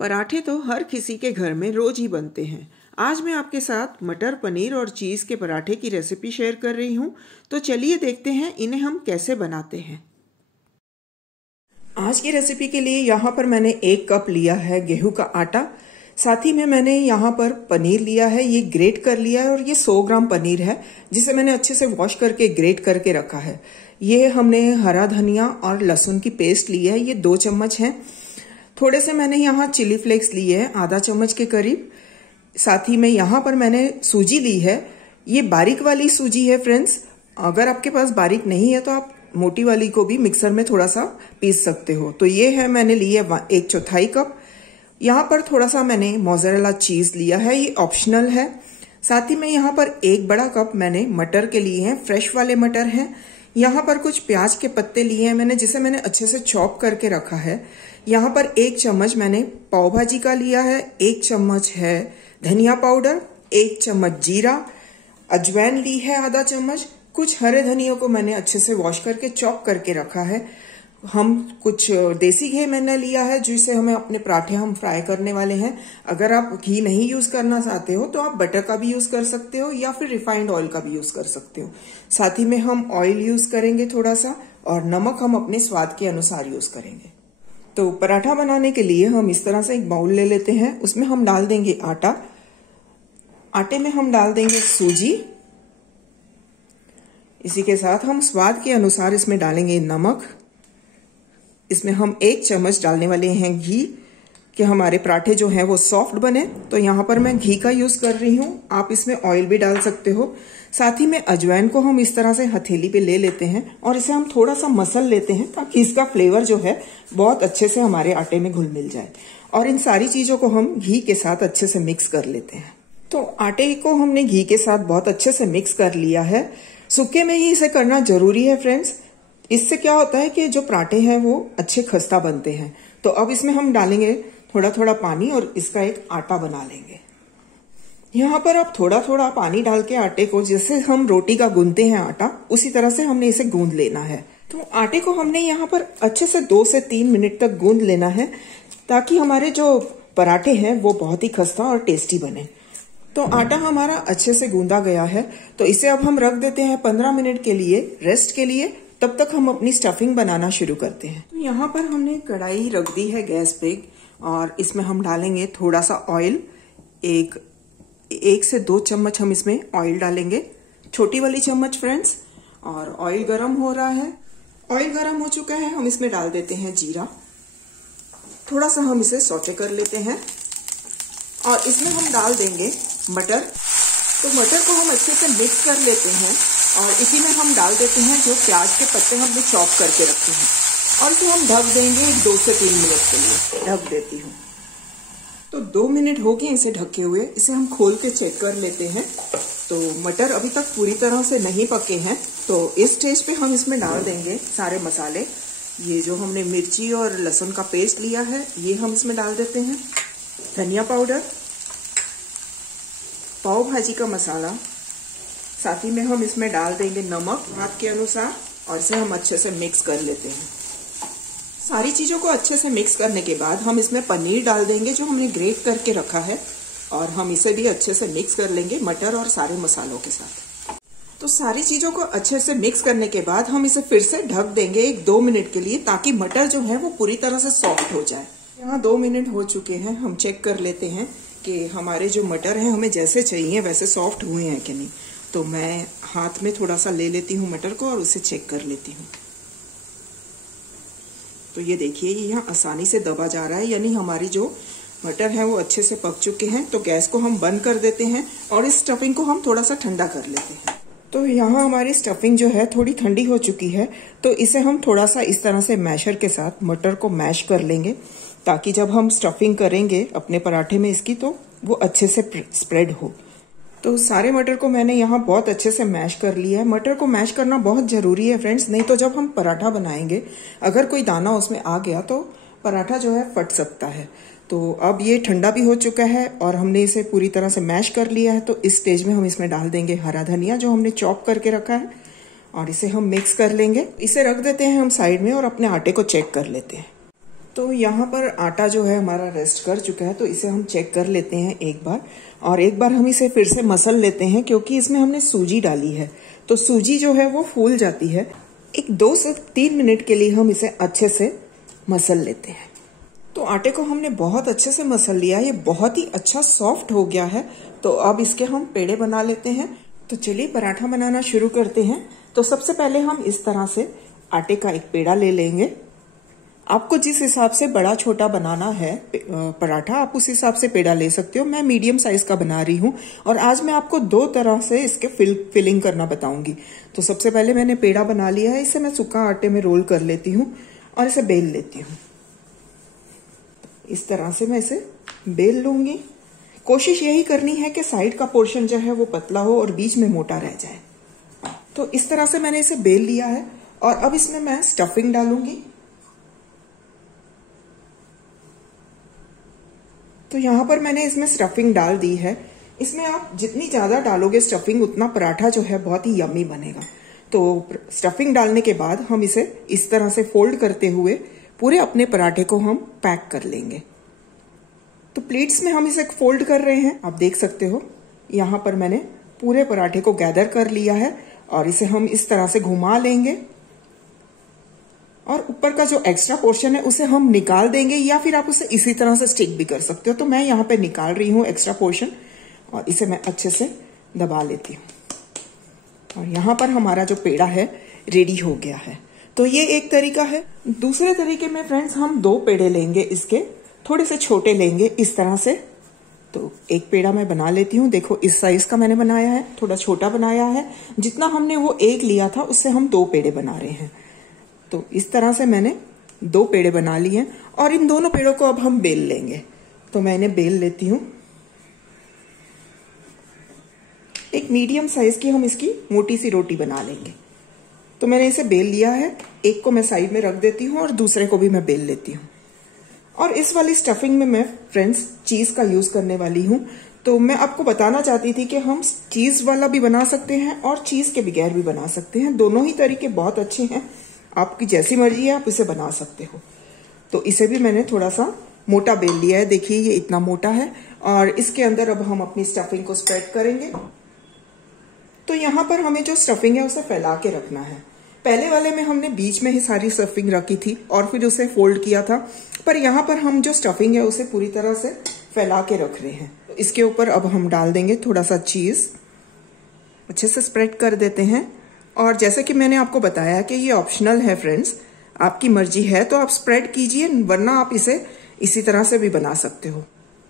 पराठे तो हर किसी के घर में रोज ही बनते हैं। आज मैं आपके साथ मटर पनीर और चीज़ के पराठे की रेसिपी शेयर कर रही हूँ। तो चलिए देखते हैं इन्हें हम कैसे बनाते हैं। आज की रेसिपी के लिए यहाँ पर मैंने 1 कप लिया है गेहूं का आटा। साथ ही में मैंने यहाँ पर पनीर लिया है, ये ग्रेट कर लिया है और ये 100 ग्राम पनीर है जिसे मैंने अच्छे से वॉश करके ग्रेट करके रखा है। ये हमने हरा धनिया और लहसुन की पेस्ट ली है, ये 2 चम्मच है। थोड़े से मैंने यहाँ चिली फ्लेक्स लिए हैं, आधा चम्मच के करीब। साथ ही में यहाँ पर मैंने सूजी ली है, ये बारीक वाली सूजी है फ्रेंड्स। अगर आपके पास बारीक नहीं है तो आप मोटी वाली को भी मिक्सर में थोड़ा सा पीस सकते हो। तो ये है, मैंने ली है 1/4 कप। यहाँ पर थोड़ा सा मैंने मोज़रेला चीज लिया है, ये ऑप्शनल है। साथ ही में यहाँ पर 1 बड़ा कप मैंने मटर के लिए हैं, फ्रेश वाले मटर हैं। यहाँ पर कुछ प्याज के पत्ते लिए हैं मैंने, जिसे मैंने अच्छे से चॉप करके रखा है। यहाँ पर 1 चम्मच मैंने पाव भाजी का लिया है, 1 चम्मच है धनिया पाउडर, 1 चम्मच जीरा, अजवाइन ली है आधा चम्मच। कुछ हरे धनिया को मैंने अच्छे से वॉश करके चॉप करके रखा है। हम कुछ देसी घी मैंने लिया है, जिसे हमें अपने पराठे हम फ्राई करने वाले हैं। अगर आप घी नहीं यूज करना चाहते हो तो आप बटर का भी यूज कर सकते हो या फिर रिफाइंड ऑयल का भी यूज कर सकते हो। साथ ही में हम ऑयल यूज करेंगे थोड़ा सा, और नमक हम अपने स्वाद के अनुसार यूज करेंगे। तो पराठा बनाने के लिए हम इस तरह से एक बाउल ले लेते हैं, उसमें हम डाल देंगे आटा। आटे में हम डाल देंगे सूजी। इसी के साथ हम स्वाद के अनुसार इसमें डालेंगे नमक। इसमें हम 1 चम्मच डालने वाले हैं घी, कि हमारे पराठे जो हैं वो सॉफ्ट बने। तो यहाँ पर मैं घी का यूज कर रही हूँ, आप इसमें ऑयल भी डाल सकते हो। साथ ही में अजवाइन को हम इस तरह से हथेली पे ले लेते हैं और इसे हम थोड़ा सा मसल लेते हैं, ताकि इसका फ्लेवर जो है बहुत अच्छे से हमारे आटे में घुल मिल जाए। और इन सारी चीजों को हम घी के साथ अच्छे से मिक्स कर लेते हैं। तो आटे को हमने घी के साथ बहुत अच्छे से मिक्स कर लिया है। सूखे में ही इसे करना जरूरी है फ्रेंड्स। इससे क्या होता है कि जो पराठे हैं वो अच्छे खस्ता बनते हैं। तो अब इसमें हम डालेंगे थोड़ा थोड़ा पानी और इसका एक आटा बना लेंगे। यहाँ पर आप थोड़ा थोड़ा पानी डाल के आटे को, जैसे हम रोटी का गूंदते हैं आटा, उसी तरह से हमने इसे गूंद लेना है। तो आटे को हमने यहाँ पर अच्छे से 2 से 3 मिनट तक गूंद लेना है, ताकि हमारे जो पराठे हैं वो बहुत ही खस्ता और टेस्टी बने। तो आटा हमारा अच्छे से गूंदा गया है, तो इसे अब हम रख देते हैं 15 मिनट के लिए रेस्ट के लिए। तब तक हम अपनी स्टफिंग बनाना शुरू करते हैं। तो यहाँ पर हमने कढ़ाई रख दी है गैस पे, और इसमें हम डालेंगे थोड़ा सा ऑयल। 1 से 2 चम्मच हम इसमें ऑयल डालेंगे, छोटी वाली चम्मच फ्रेंड्स। और ऑयल गरम हो रहा है, ऑयल गरम हो चुका है। हम इसमें डाल देते हैं जीरा। थोड़ा सा हम इसे सौते कर लेते हैं, और इसमें हम डाल देंगे मटर। तो मटर को हम अच्छे से मिक्स कर लेते हैं, और इसी में हम डाल देते हैं जो प्याज के पत्ते हमने चॉप करके रखे हैं, और इसे हम ढक देंगे 2 से 3 मिनट के लिए। ढक देती हूँ। तो 2 मिनट हो गए इसे ढके हुए। इसे हम खोल के चेक कर लेते हैं। तो मटर अभी तक पूरी तरह से नहीं पके हैं। तो इस स्टेज पे हम इसमें डाल देंगे सारे मसाले। ये जो हमने मिर्ची और लहसुन का पेस्ट लिया है, ये हम इसमें डाल देते हैं। धनिया पाउडर, पाव भाजी का मसाला, साथ ही में हम इसमें डाल देंगे नमक स्वाद के अनुसार, और इसे हम अच्छे से मिक्स कर लेते हैं। सारी चीजों को अच्छे से मिक्स करने के बाद हम इसमें पनीर डाल देंगे जो हमने ग्रेट करके रखा है, और हम इसे भी अच्छे से मिक्स कर लेंगे मटर और सारे मसालों के साथ। तो सारी चीजों को अच्छे से मिक्स करने के बाद हम इसे फिर से ढक देंगे 1-2 मिनट के लिए, ताकि मटर जो है वो पूरी तरह से सॉफ्ट हो जाए। यहाँ 2 मिनट हो चुके हैं। हम चेक कर लेते हैं कि हमारे जो मटर हैं हमें जैसे चाहिए वैसे सॉफ्ट हुए हैं कि नहीं। तो मैं हाथ में थोड़ा सा ले लेती हूँ मटर को और उसे चेक कर लेती हूँ। तो ये देखिए, ये यहाँ आसानी से दबा जा रहा है, यानी हमारी जो मटर है वो अच्छे से पक चुके हैं। तो गैस को हम बंद कर देते हैं, और इस स्टफिंग को हम थोड़ा सा ठंडा कर लेते हैं। तो यहाँ हमारी स्टफिंग जो है थोड़ी ठंडी हो चुकी है। तो इसे हम थोड़ा सा इस तरह से मैशर के साथ मटर को मैश कर लेंगे, ताकि जब हम स्टफिंग करेंगे अपने पराठे में इसकी, तो वो अच्छे से स्प्रेड हो। तो सारे मटर को मैंने यहाँ बहुत अच्छे से मैश कर लिया है। मटर को मैश करना बहुत जरूरी है फ्रेंड्स, नहीं तो जब हम पराठा बनाएंगे अगर कोई दाना उसमें आ गया तो पराठा जो है फट सकता है। तो अब ये ठंडा भी हो चुका है और हमने इसे पूरी तरह से मैश कर लिया है। तो इस स्टेज में हम इसमें डाल देंगे हरा धनिया जो हमने चॉप करके रखा है, और इसे हम मिक्स कर लेंगे। इसे रख देते हैं हम साइड में और अपने आटे को चेक कर लेते हैं। तो यहाँ पर आटा जो है हमारा रेस्ट कर चुका है, तो इसे हम चेक कर लेते हैं एक बार, और एक बार हम इसे फिर से मसल लेते हैं क्योंकि इसमें हमने सूजी डाली है, तो सूजी जो है वो फूल जाती है। एक 2 से 3 मिनट के लिए हम इसे अच्छे से मसल लेते हैं। तो आटे को हमने बहुत अच्छे से मसल लिया, ये बहुत ही अच्छा सॉफ्ट हो गया है। तो अब इसके हम पेड़े बना लेते हैं। तो चलिए पराठा बनाना शुरू करते हैं। तो सबसे पहले हम इस तरह से आटे का एक पेड़ा ले लेंगे। आपको जिस हिसाब से बड़ा छोटा बनाना है पराठा, आप उस हिसाब से पेड़ा ले सकते हो। मैं मीडियम साइज का बना रही हूँ और आज मैं आपको 2 तरह से इसके फिलिंग करना बताऊंगी। तो सबसे पहले मैंने पेड़ा बना लिया है, इसे मैं सूखा आटे में रोल कर लेती हूँ और इसे बेल लेती हूँ। इस तरह से मैं इसे बेल लूंगी। कोशिश यही करनी है कि साइड का पोर्शन जो है वो पतला हो और बीच में मोटा रह जाए। तो इस तरह से मैंने इसे बेल लिया है और अब इसमें मैं स्टफिंग डालूंगी। तो यहां पर मैंने इसमें स्टफिंग डाल दी है। इसमें आप जितनी ज्यादा डालोगे स्टफिंग, उतना पराठा जो है बहुत ही यम्मी बनेगा। तो स्टफिंग डालने के बाद हम इसे इस तरह से फोल्ड करते हुए पूरे अपने पराठे को हम पैक कर लेंगे। तो प्लेट्स में हम इसे फोल्ड कर रहे हैं। आप देख सकते हो यहां पर मैंने पूरे पराठे को गैदर कर लिया है और इसे हम इस तरह से घुमा लेंगे और ऊपर का जो एक्स्ट्रा पोर्शन है उसे हम निकाल देंगे, या फिर आप उसे इसी तरह से स्टिक भी कर सकते हो। तो मैं यहाँ पे निकाल रही हूँ एक्स्ट्रा पोर्शन और इसे मैं अच्छे से दबा लेती हूँ। और यहाँ पर हमारा जो पेड़ा है रेडी हो गया है। तो ये एक तरीका है। दूसरे तरीके में फ्रेंड्स हम 2 पेड़े लेंगे, इसके थोड़े से छोटे लेंगे इस तरह से। तो एक पेड़ा मैं बना लेती हूँ। देखो इस साइज का मैंने बनाया है, थोड़ा छोटा बनाया है। जितना हमने वो 1 लिया था उससे हम 2 पेड़े बना रहे हैं। तो इस तरह से मैंने 2 पेड़े बना लिए हैं और इन दोनों पेड़ों को अब हम बेल लेंगे। तो मैं इन्हें बेल लेती हूँ। एक मीडियम साइज की हम इसकी मोटी सी रोटी बना लेंगे। तो मैंने इसे बेल लिया है, एक को मैं साइड में रख देती हूँ और दूसरे को भी मैं बेल लेती हूँ। और इस वाली स्टफिंग में मैं फ्रेंड्स चीज का यूज करने वाली हूँ। तो मैं आपको बताना चाहती थी कि हम चीज वाला भी बना सकते हैं और चीज के बगैर भी बना सकते हैं। दोनों ही तरीके बहुत अच्छे हैं, आपकी जैसी मर्जी है आप इसे बना सकते हो। तो इसे भी मैंने थोड़ा सा मोटा बेल लिया है। देखिए ये इतना मोटा है और इसके अंदर अब हम अपनी स्टफिंग को स्प्रेड करेंगे। तो यहाँ पर हमें जो स्टफिंग है उसे फैला के रखना है। पहले वाले में हमने बीच में ही सारी स्टफिंग रखी थी और फिर उसे फोल्ड किया था, पर यहाँ पर हम जो स्टफिंग है उसे पूरी तरह से फैला के रख रहे हैं। तो इसके ऊपर अब हम डाल देंगे थोड़ा सा चीज, अच्छे से स्प्रेड कर देते हैं। और जैसे कि मैंने आपको बताया कि ये ऑप्शनल है फ्रेंड्स, आपकी मर्जी है तो आप स्प्रेड कीजिए, वरना आप इसे इसी तरह से भी बना सकते हो।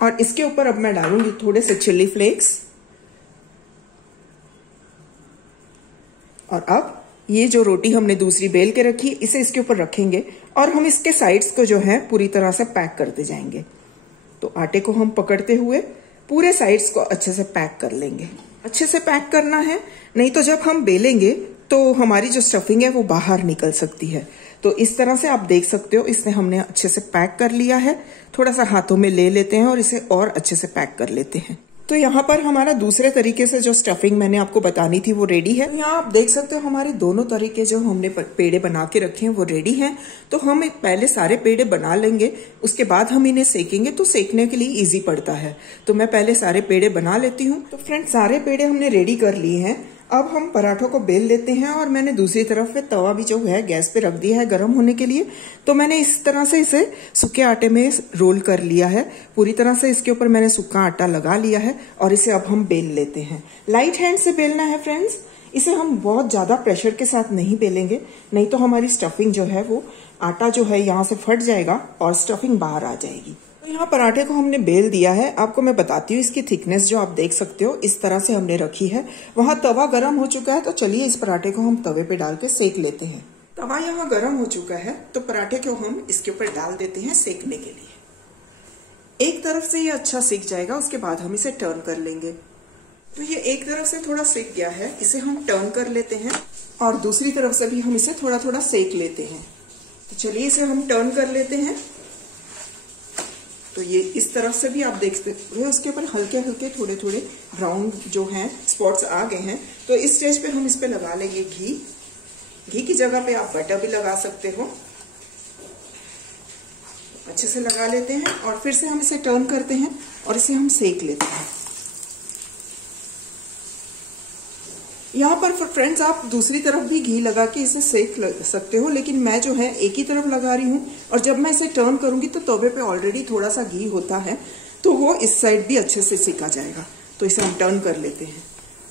और इसके ऊपर अब मैं डालूंगी थोड़े से चिली फ्लेक्स। और अब ये जो रोटी हमने दूसरी बेल के रखी इसे इसके ऊपर रखेंगे और हम इसके साइड्स को जो है पूरी तरह से पैक करते जाएंगे। तो आटे को हम पकड़ते हुए पूरे साइड्स को अच्छे से पैक कर लेंगे। अच्छे से पैक करना है, नहीं तो जब हम बेलेंगे तो हमारी जो स्टफिंग है वो बाहर निकल सकती है। तो इस तरह से आप देख सकते हो इसे हमने अच्छे से पैक कर लिया है। थोड़ा सा हाथों में ले लेते हैं और इसे और अच्छे से पैक कर लेते हैं। तो यहाँ पर हमारा दूसरे तरीके से जो स्टफिंग मैंने आपको बतानी थी वो रेडी है। तो यहाँ आप देख सकते हो हमारे दोनों तरीके जो हमने पेड़े बना के रखे हैं वो रेडी हैं। तो हम पहले सारे पेड़े बना लेंगे, उसके बाद हम इन्हें सेकेंगे तो सेकने के लिए इजी पड़ता है। तो मैं पहले सारे पेड़े बना लेती हूँ। तो फ्रेंड्स सारे पेड़े हमने रेडी कर लिए हैं। अब हम पराठों को बेल लेते हैं और मैंने दूसरी तरफ पे तवा भी जो है गैस पे रख दिया है गर्म होने के लिए। तो मैंने इस तरह से इसे सूखे आटे में रोल कर लिया है। पूरी तरह से इसके ऊपर मैंने सूखा आटा लगा लिया है और इसे अब हम बेल लेते हैं। लाइट हैंड से बेलना है फ्रेंड्स, इसे हम बहुत ज्यादा प्रेशर के साथ नहीं बेलेंगे, नहीं तो हमारी स्टफिंग जो है वो आटा जो है यहाँ से फट जाएगा और स्टफिंग बाहर आ जाएगी। यहाँ पराठे को हमने बेल दिया है। आपको मैं बताती हूँ इसकी थिकनेस जो आप देख सकते हो इस तरह से हमने रखी है। वहां तवा गर्म हो चुका है, तो चलिए इस पराठे को हम तवे पे डाल के सेक लेते हैं। तवा यहाँ गर्म हो चुका है तो पराठे को हम इसके ऊपर डाल देते हैं सेकने के लिए। एक तरफ से ये अच्छा सेक जाएगा, उसके बाद हम इसे टर्न कर लेंगे। तो ये एक तरफ से थोड़ा सेक गया है, इसे हम टर्न कर लेते हैं और दूसरी तरफ से भी हम इसे थोड़ा थोड़ा सेक लेते हैं। तो चलिए इसे हम टर्न कर लेते हैं। तो ये इस तरफ से भी आप देख सकते हो उसके ऊपर हल्के हल्के थोड़े थोड़े ब्राउन जो हैं स्पॉट्स आ गए हैं। तो इस स्टेज पे हम इस पे लगा लेंगे घी। घी की जगह पे आप बटर भी लगा सकते हो। अच्छे से लगा लेते हैं और फिर से हम इसे टर्न करते हैं और इसे हम सेक लेते हैं। यहाँ पर फ्रेंड्स आप दूसरी तरफ भी घी लगा के इसे सेक सकते हो, लेकिन मैं जो है एक ही तरफ लगा रही हूँ और जब मैं इसे टर्न करूंगी तो तवे पे ऑलरेडी थोड़ा सा घी होता है तो वो इस साइड भी अच्छे से सेका जाएगा। तो इसे हम टर्न कर लेते हैं।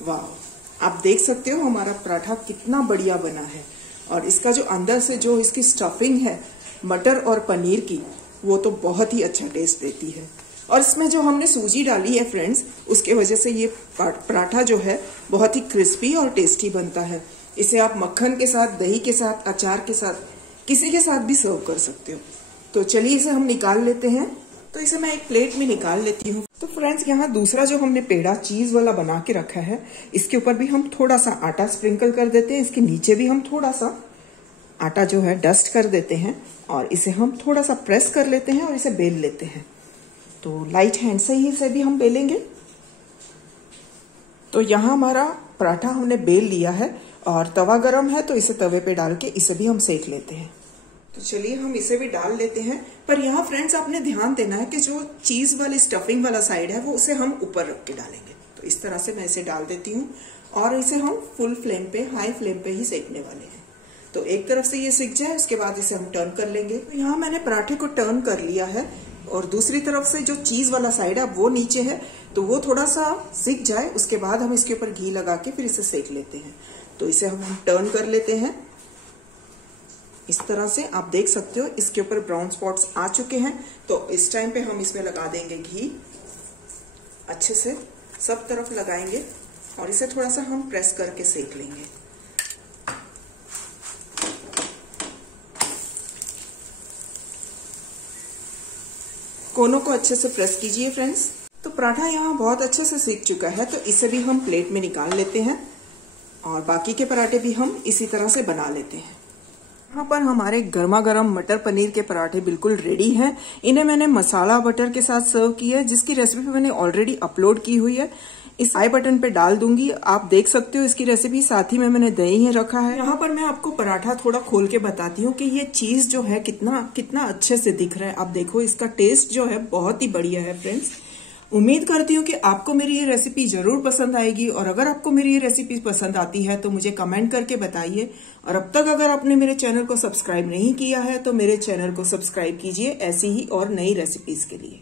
वाह, आप देख सकते हो हमारा पराठा कितना बढ़िया बना है और इसका जो अंदर से जो इसकी स्टफिंग है मटर और पनीर की, वो तो बहुत ही अच्छा टेस्ट देती है। और इसमें जो हमने सूजी डाली है फ्रेंड्स, उसके वजह से ये पराठा जो है बहुत ही क्रिस्पी और टेस्टी बनता है। इसे आप मक्खन के साथ, दही के साथ, अचार के साथ, किसी के साथ भी सर्व कर सकते हो। तो चलिए इसे हम निकाल लेते हैं। तो इसे मैं एक प्लेट में निकाल लेती हूँ। तो फ्रेंड्स यहाँ दूसरा जो हमने पेड़ा चीज वाला बना के रखा है, इसके ऊपर भी हम थोड़ा सा आटा स्प्रिंकल कर देते हैं। इसके नीचे भी हम थोड़ा सा आटा जो है डस्ट कर देते हैं और इसे हम थोड़ा सा प्रेस कर लेते हैं और इसे बेल लेते हैं। तो लाइट हैंड से ही इसे भी हम बेलेंगे। तो यहाँ हमारा पराठा हमने बेल लिया है और तवा गरम है तो इसे तवे पे डाल के इसे भी हम सेक लेते हैं। तो चलिए हम इसे भी डाल लेते हैं। पर यहाँ फ्रेंड्स आपने ध्यान देना है कि जो चीज वाली स्टफिंग वाला साइड है वो उसे हम ऊपर रख के डालेंगे। तो इस तरह से मैं इसे डाल देती हूँ और इसे हम फुल फ्लेम पे, हाई फ्लेम पे ही सेकने वाले हैं। तो एक तरफ से ये सिक जाए, उसके बाद इसे हम टर्न कर लेंगे। तो यहाँ मैंने पराठे को टर्न कर लिया है और दूसरी तरफ से जो चीज वाला साइड है वो नीचे है, तो वो थोड़ा सा सिक जाए, उसके बाद हम इसके ऊपर घी लगा के फिर इसे सेक लेते हैं। तो इसे हम टर्न कर लेते हैं इस तरह से। आप देख सकते हो इसके ऊपर ब्राउन स्पॉट्स आ चुके हैं। तो इस टाइम पे हम इसमें लगा देंगे घी, अच्छे से सब तरफ लगाएंगे और इसे थोड़ा सा हम प्रेस करके सेक लेंगे। कोनों को अच्छे से प्रेस कीजिए फ्रेंड्स। तो पराठा यहाँ बहुत अच्छे से सीख चुका है, तो इसे भी हम प्लेट में निकाल लेते हैं और बाकी के पराठे भी हम इसी तरह से बना लेते हैं। यहाँ पर हमारे गर्मा गर्म मटर पनीर के पराठे बिल्कुल रेडी हैं। इन्हें मैंने मसाला बटर के साथ सर्व किया है, जिसकी रेसिपी मैंने ऑलरेडी अपलोड की हुई है। इस आई बटन पे डाल दूंगी, आप देख सकते हो इसकी रेसिपी। साथ ही में मैंने दही है रखा है। यहाँ पर मैं आपको पराठा थोड़ा खोल के बताती हूँ कि ये चीज जो है कितना अच्छे से दिख रहा है। आप देखो इसका टेस्ट जो है बहुत ही बढ़िया है फ्रेंड्स। उम्मीद करती हूँ कि आपको मेरी ये रेसिपी जरूर पसंद आएगी और अगर आपको मेरी ये रेसिपी पसंद आती है तो मुझे कमेंट करके बताइए। और अब तक अगर आपने मेरे चैनल को सब्सक्राइब नहीं किया है तो मेरे चैनल को सब्सक्राइब कीजिए ऐसी ही और नई रेसिपीज के लिए।